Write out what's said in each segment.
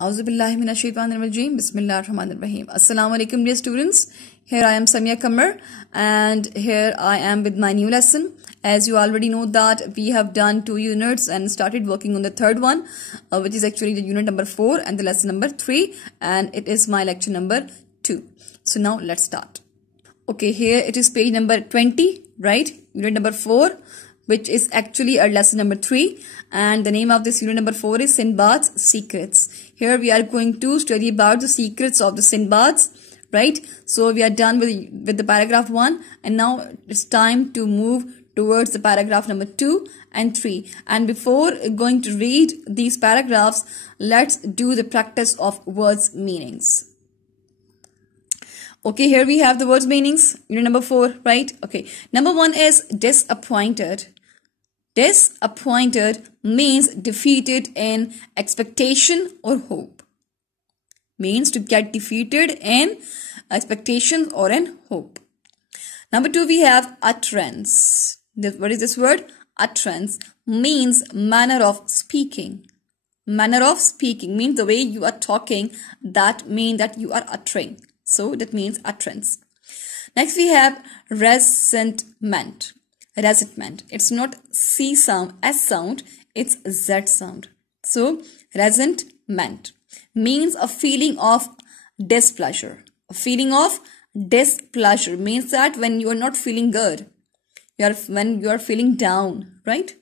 Auzubillahiminash-shaytanir-rajim. Bismillahir-rahmanir-rahim. Assalamu alaikum, dear students. Here I am Samia Kamar, and here I am with my new lesson. As you already know that we have done 2 units and started working on the third one, which is actually the unit number 4 and the lesson number 3, and it is my lecture number 2. So now let's start. Okay, here it is page number 20, right? Unit number 4, which is actually our lesson number 3, and the name of this unit number 4 is Sinbad's Secrets. Here we are going to study about the secrets of the Sinbads, right? So we are done with the paragraph 1, and now it's time to move towards the paragraph number 2 and 3. And before going to read these paragraphs, let's do the practice of words meanings. Okay, here we have the words meanings, unit number 4, right? Okay, number 1 is disappointed. Disappointed means defeated in expectation or hope. Means to get defeated in expectation or in hope. Number 2, we have utterance. What is this word? Utterance means manner of speaking. Manner of speaking means the way you are talking, that means that you are uttering. So that means utterance. Next we have resentment. Resentment. It's not C sound, S sound, it's Z sound. So resentment means a feeling of displeasure. A feeling of displeasure means that when you are not feeling good, when you are feeling down, right?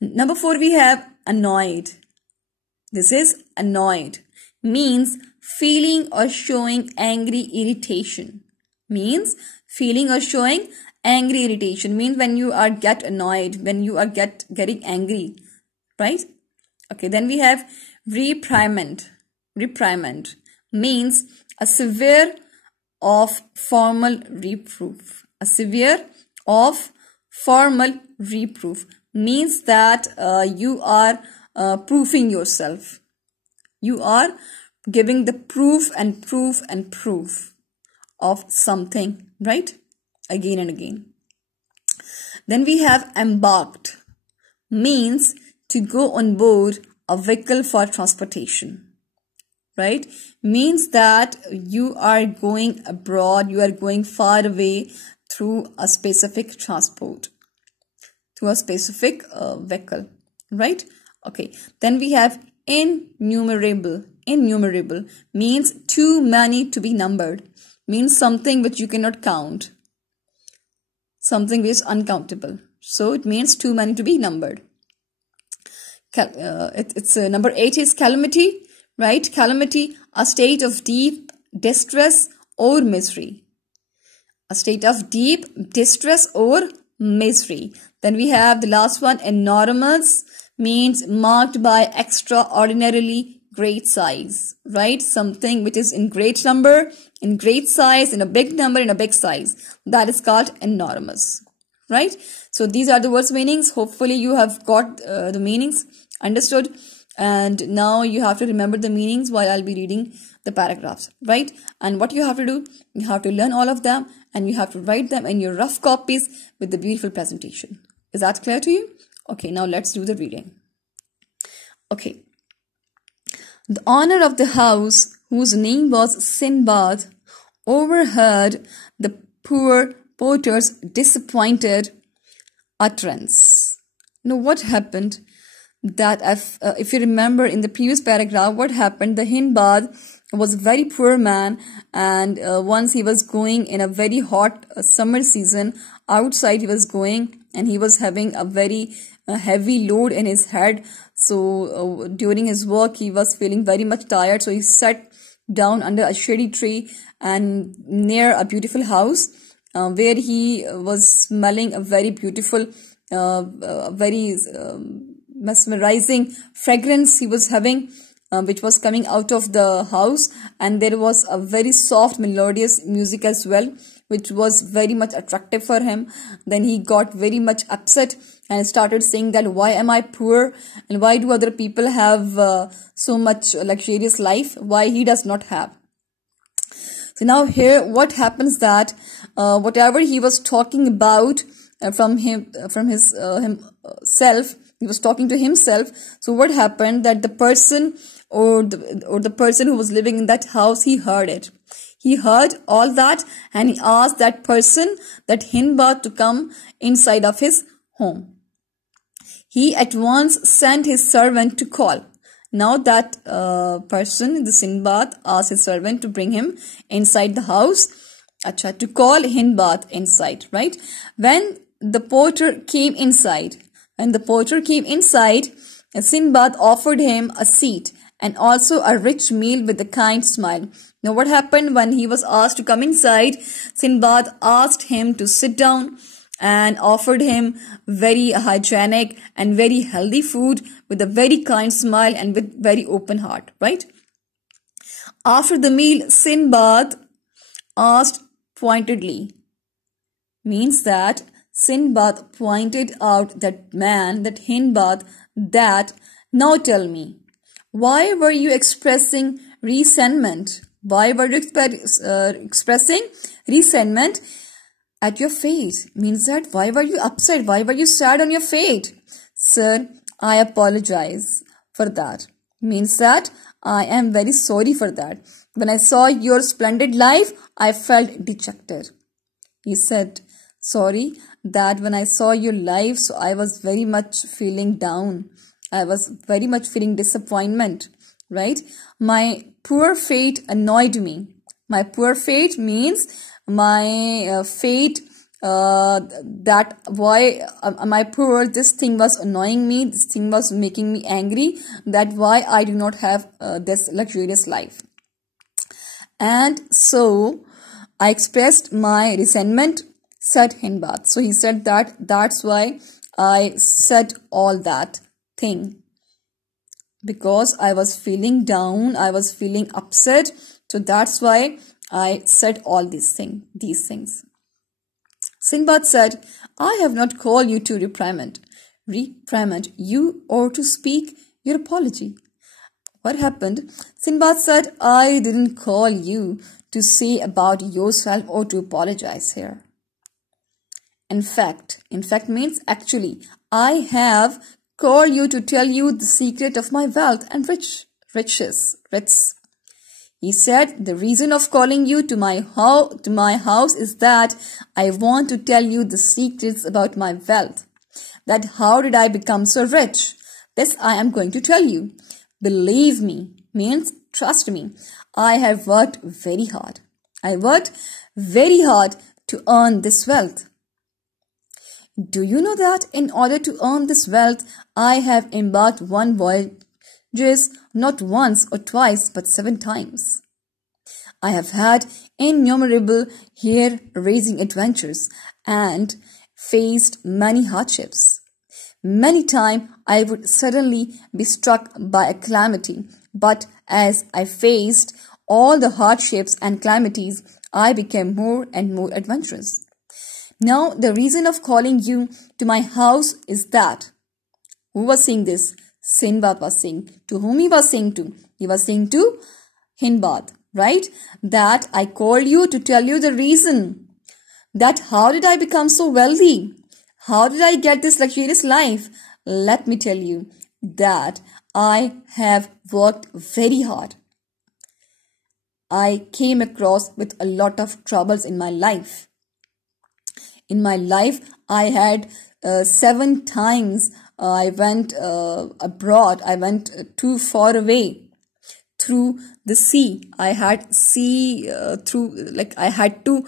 Number 4, we have annoyed. This is annoyed. Means feeling or showing angry irritation. Means feeling or showing angry irritation. Means when you are get annoyed, when you are getting angry, right? Okay, then we have reprimand. Reprimand means a severe of formal reproof. A severe of formal reproof means that you are proofing yourself. You are giving the proof and proof and proof of something, right? Again and again. Then we have embarked. Means to go on board a vehicle for transportation. Right? Means that you are going abroad, you are going far away through a specific transport, through a specific vehicle, right? Okay, then we have innumerable. Innumerable means too many to be numbered, means something which you cannot count, something which is uncountable. So it means too many to be numbered. Number 8 is calamity. Right? Calamity, a state of deep distress or misery. A state of deep distress or misery. Then we have the last one, enormous, means marked by extraordinarily great size. Right? Something which is in great number, in great size, in a big number, in a big size. That is called enormous. Right? So these are the words meanings. Hopefully you have got the meanings understood. And now you have to remember the meanings while I'll be reading the paragraphs, right? And what you have to do, you have to learn all of them and you have to write them in your rough copies with the beautiful presentation. Is that clear to you? Okay, now let's do the reading. Okay. The owner of the house, whose name was Sinbad, overheard the poor porter's disappointed utterance. Now what happened? That if you remember in the previous paragraph, what happened, the Sinbad was a very poor man, and once he was going in a very hot summer season, outside he was going and he was having a very heavy load in his head. So during his work he was feeling very much tired, so he sat down under a shady tree and near a beautiful house where he was smelling a very beautiful mesmerizing fragrance he was having, which was coming out of the house, and there was a very soft melodious music as well, which was very much attractive for him. Then he got very much upset and started saying that why am I poor and why do other people have so much luxurious life, why he does not have. So now here what happens that whatever he was talking about from himself, He was talking to himself. So what happened that the person or the person who was living in that house, he heard it. He heard all that and he asked that person, that Hindbad, to come inside of his home. He at once sent his servant to call. Now that person, the Sindbad, asked his servant to bring him inside the house, to call Hindbad inside, right? When the porter came inside, Sindbad offered him a seat and also a rich meal with a kind smile. Now what happened when he was asked to come inside? Sindbad asked him to sit down and offered him very hygienic and very healthy food with a very kind smile and with very open heart, right? After the meal, Sindbad asked pointedly, means that Sindbad pointed out that man, that Hindbad, that, now tell me, why were you expressing resentment? Why were you expressing resentment at your face? Means that why were you upset? Why were you sad on your fate? Sir, I apologize for that. Means that I am very sorry for that. When I saw your splendid life, I felt dejected. He said, sorry that when I saw your life, so I was very much feeling down. I was very much feeling disappointment, right? My poor fate annoyed me. My poor fate means my fate, that why my poor, this thing was annoying me, this thing was making me angry, that why I do not have this luxurious life. And so I expressed my resentment, said Hindbad. So he said that that's why I said all that thing, because I was feeling down, I was feeling upset. So that's why I said all these things. Sindbad said, I have not called you to reprimand you or to speak your apology. What happened? Sindbad said, I didn't call you to say about yourself or to apologize here. In fact means actually, I have called you to tell you the secret of my wealth and riches. He said, the reason of calling you to my house is that I want to tell you the secrets about my wealth. That how did I become so rich? This I am going to tell you. Believe me, means trust me. I have worked very hard. I worked very hard to earn this wealth. Do you know that in order to earn this wealth, I have embarked on voyages not once or twice, but 7 times. I have had innumerable hair-raising adventures and faced many hardships. Many times I would suddenly be struck by a calamity, but as I faced all the hardships and calamities, I became more and more adventurous. Now, the reason of calling you to my house is that, who was saying this? Sindbad was saying. To whom he was saying to? He was saying to Hindbad, right? That I called you to tell you the reason. That how did I become so wealthy? How did I get this luxurious life? Let me tell you that I have worked very hard. I came across with a lot of troubles in my life. In my life, I had 7 times I went abroad. I went too far away through the sea. I had I had to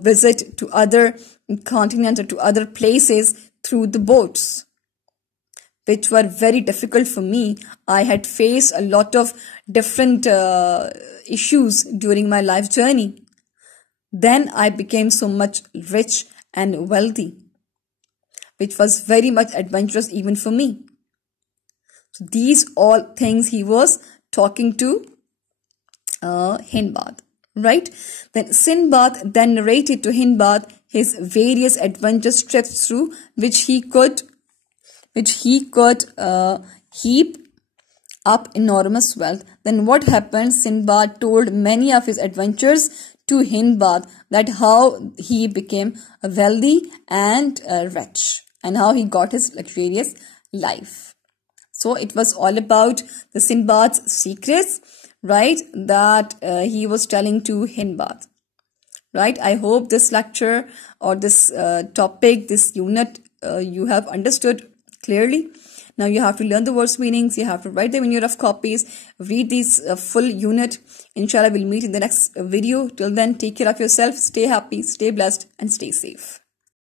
visit to other continents or to other places through the boats, which were very difficult for me. I had faced a lot of different issues during my life journey. Then I became so much rich and wealthy, which was very much adventurous even for me. So these all things he was talking to Hindbad, right? Then Sindbad then narrated to Hindbad his various adventurous trips through which he could heap up enormous wealth. Then what happened? Sindbad told many of his adventures to Hindbad, that how he became wealthy and rich and how he got his luxurious life. So it was all about the Sinbad's secrets, right, that he was telling to Hindbad. Right, I hope this lecture or this topic, this unit, you have understood clearly. Now you have to learn the words meanings, you have to write them in your rough copies, read this full unit. Inshallah, we'll meet in the next video. Till then, take care of yourself, stay happy, stay blessed, and stay safe.